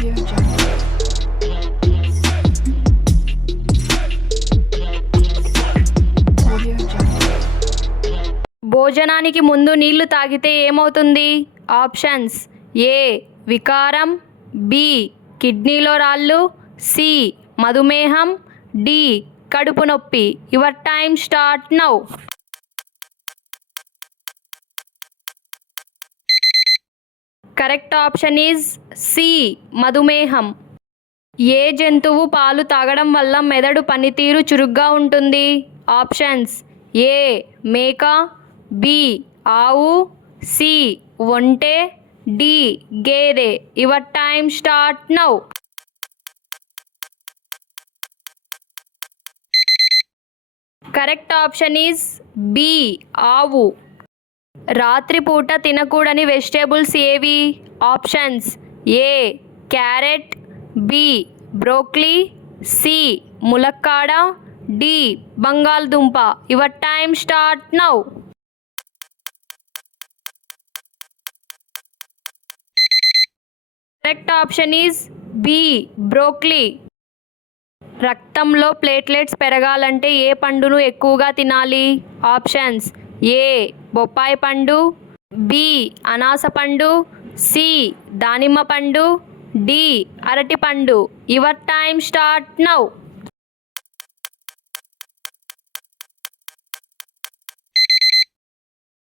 భోజనానికి ముందు నీళ్ళు తాగితే ఏమవుతుంది? Options A. వికారం బి. కిడ్నీలో రాళ్ళు సి. మధుమేహం డి. కడుపు నొప్పి. Your time start now. Correct option is C మధుమేహం. ఏ జంతువు పాలు తాగడం వల్ల మెదడు పనితీరు చురుగ్గా ఉంటుంది? ఆప్షన్స్ ఏ మేక బి ఆవు సి ఒంటె డి గేదె. Your time start now. Correct option is B ఆవు. రాత్రిపూట తినకూడని వెజిటేబుల్స్ ఏవి? Options A carrot B broccoli C ములక్కాడ డి బంగాళదుంప. Your time start now. Correct option is B broccoli. రక్తంలో ప్లేట్లెట్స్ పెరగాలంటే ఏ పండును ఎక్కువగా తినాలి? ఆప్షన్స్ ఏ బొప్పాయి పండు బి అనాస పండు సి దానిమ్మ పండు డి అరటి పండు. Your time start now.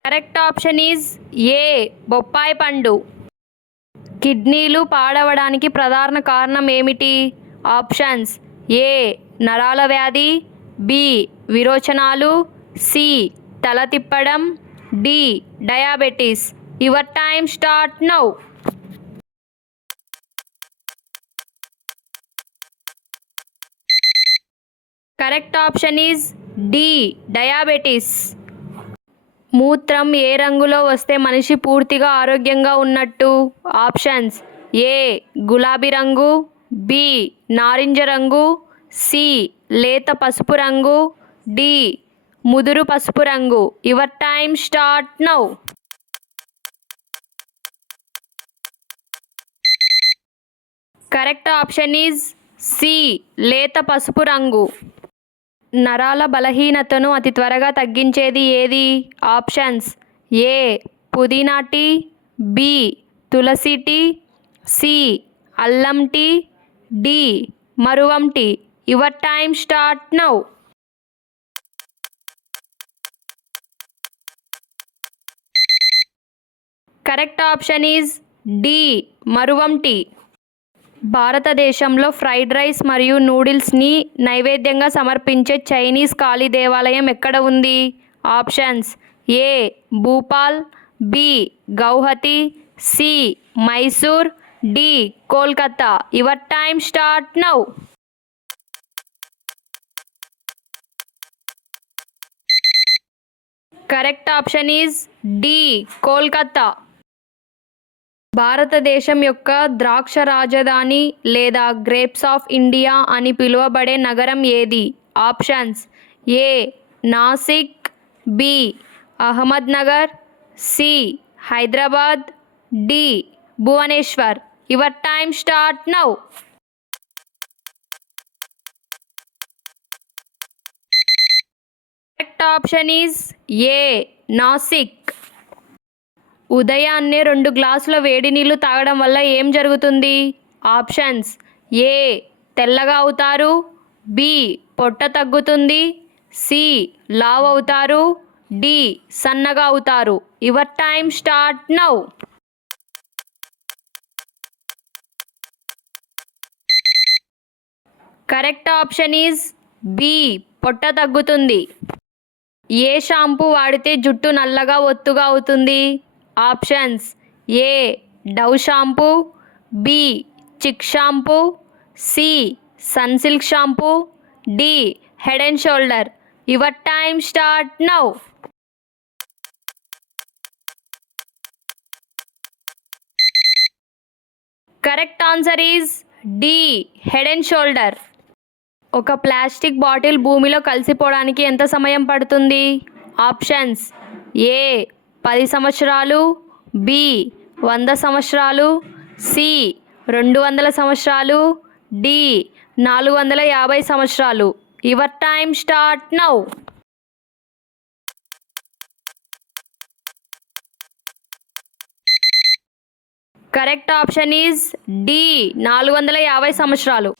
Correct option is A బొప్పాయి పండు. కిడ్నీలు పాడవడానికి ప్రధాన కారణం ఏమిటి? ఆప్షన్స్ ఏ నరాల వ్యాధి బి విరోచనాలు సి తల తిప్పడం D diabetes. Your time start now. Correct option is D diabetes. మూత్రం ఏ రంగులో వస్తే మనిషి పూర్తిగా ఆరోగ్యంగా ఉన్నట్టు? ఆప్షన్స్ ఏ గులాబీ రంగు బి నారింజ రంగు సి లేత పసుపు రంగు డి ముదురు పసుపు రంగు. Your time start now. Correct option is C. లేత పసుపు రంగు. నరాల బలహీనతను అతి త్వరగా తగ్గించేది ఏది? Options A. పుదీనా టీ. బి. తులసి టీ. సి. అల్లం tea. D. మరువం tea. Your time start now. Correct option is D మరువం tea. భారతదేశంలో ఫ్రైడ్ రైస్ మరియు నూడిల్స్ని నైవేద్యంగా సమర్పించే చైనీస్ ఖాళీ దేవాలయం ఎక్కడ ఉంది? Options A Bhopal B Guwahati C Mysore D Kolkata. Your time start now. Correct option is D Kolkata. భారతదేశం యొక్క ద్రాక్ష రాజధాని లేదా గ్రేప్స్ ఆఫ్ ఇండియా అని పిలువబడే నగరం ఏది? Options A. Nashik B. Ahmednagar C. Hyderabad D. Bhubaneswar. Your time start now. Correct option is A Nashik. ఉదయాన్నే రెండు గ్లాసుల వేడి నీళ్ళు తాగడం వల్ల ఏం జరుగుతుంది? ఆప్షన్స్. ఏ. తెల్లగా అవుతారు. బి. పొట్ట తగ్గుతుంది. సి. లావ్ అవుతారు. డి. సన్నగా అవుతారు. Your time start now. Correct option is B. పొట్ట తగ్గుతుంది. ఏ షాంపూ వాడితే జుట్టు నల్లగా ఒత్తుగా అవుతుంది? Options A Dove shampoo B Chik shampoo C Sunsilk shampoo D head and shoulders. Your time start now. Correct answer is D head and shoulders. ఒక plastic bottle భూమిలో కలిసిపోవడానికి ఎంత సమయం పడుతుంది? ఆప్షన్స్ ఏ పది సంవత్సరాలు బి వంద సంవత్సరాలు సి రెండు వందల సంవత్సరాలు డి నాలుగు వందల యాభై సంవత్సరాలు. Your time start now correct option is D నాలుగు వందల యాభై సంవత్సరాలు.